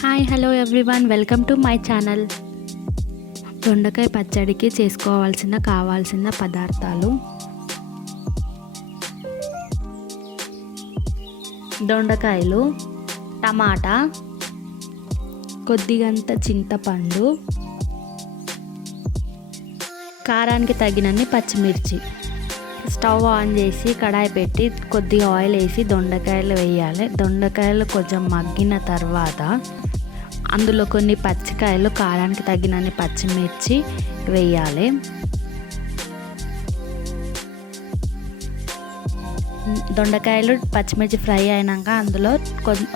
Hi hello everyone, welcome to my channel. దొండకాయ పచ్చడికి కావాల్సిన పదార్థాలు: దొండకాయలు, టమాటా, కొద్దిగంత చింతపండు, కారానికి తగినన్ని పచ్చిమిర్చి. స్టవ్ ఆన్ చేసి కడాయి పెట్టి కొద్దిగా ఆయిల్ వేసి దొండకాయలు వేయాలి. దొండకాయలు కొంచెం మగ్గిన తర్వాత అందులో కొన్ని పచ్చికాయలు, కారానికి తగినన్ని పచ్చిమిర్చి వేయాలి. దొండకాయలు పచ్చిమిర్చి ఫ్రై అయినాక అందులో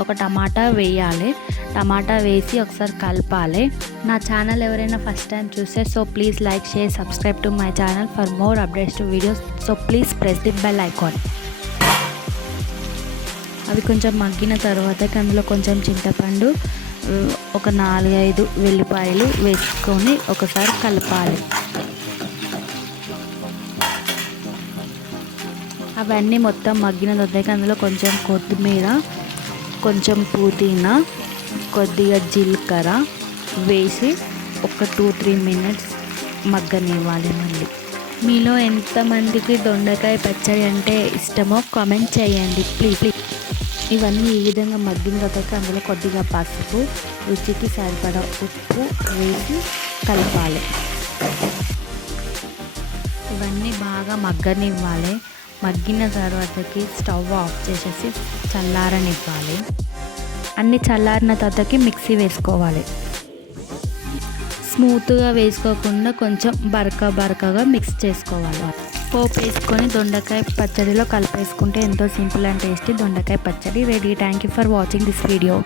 ఒక టమాటా వేయాలి. టమాటా వేసి ఒకసారి కలపాలి. నా ఛానల్ ఎవరైనా ఫస్ట్ టైం చూస్తే please like, share, subscribe to my channel for more updates to videos. Please press the bell icon. అవి కొంచెం మగ్గిన తర్వాత అందులో కొంచెం చింతపండు, ఒక 4-5 వెల్లిపాయలు వేసుకొని ఒకసారి కలపాలి. అవన్నీ మొత్తం మగ్గిన తర్వాత అందులో కొంచెం కొత్తిమీర, కొంచెం పుదీనా, కొద్దిగా జీలకర్ర వేసి ఒక 2-3 మినిట్స్ మగ్గనివ్వాలి. మళ్ళీ మీలో ఎంతమందికి దొండకాయ పచ్చడి అంటే ఇష్టమో కామెంట్ చేయండి ప్లీజ్. ఇవన్నీ ఈ విధంగా మగ్గిన తర్వాత అందులో కొద్దిగా పసుపు, రుచికి సరిపడా ఉప్పు వేసి కలపాలి. ఇవన్నీ బాగా మగ్గనివ్వాలి. మగ్గిన తర్వాతకి స్టవ్ ఆఫ్ చేసేసి చల్లారనివ్వాలి. అన్నీ చల్లారిన తర్వాతకి మిక్సీ వేసుకోవాలి. స్మూత్గా వేసుకోకుండా కొంచెం బరకగా మిక్స్ చేసుకోవాలి. పోపు వేసుకొని దొండకాయ పచ్చడిలో కలిపేసుకుంటే ఎంతో సింపుల్ అండ్ టేస్టీ దొండకాయ పచ్చడి ready. Thank you for watching this video.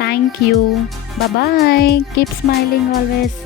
Thank you. Bye. Keep smiling always.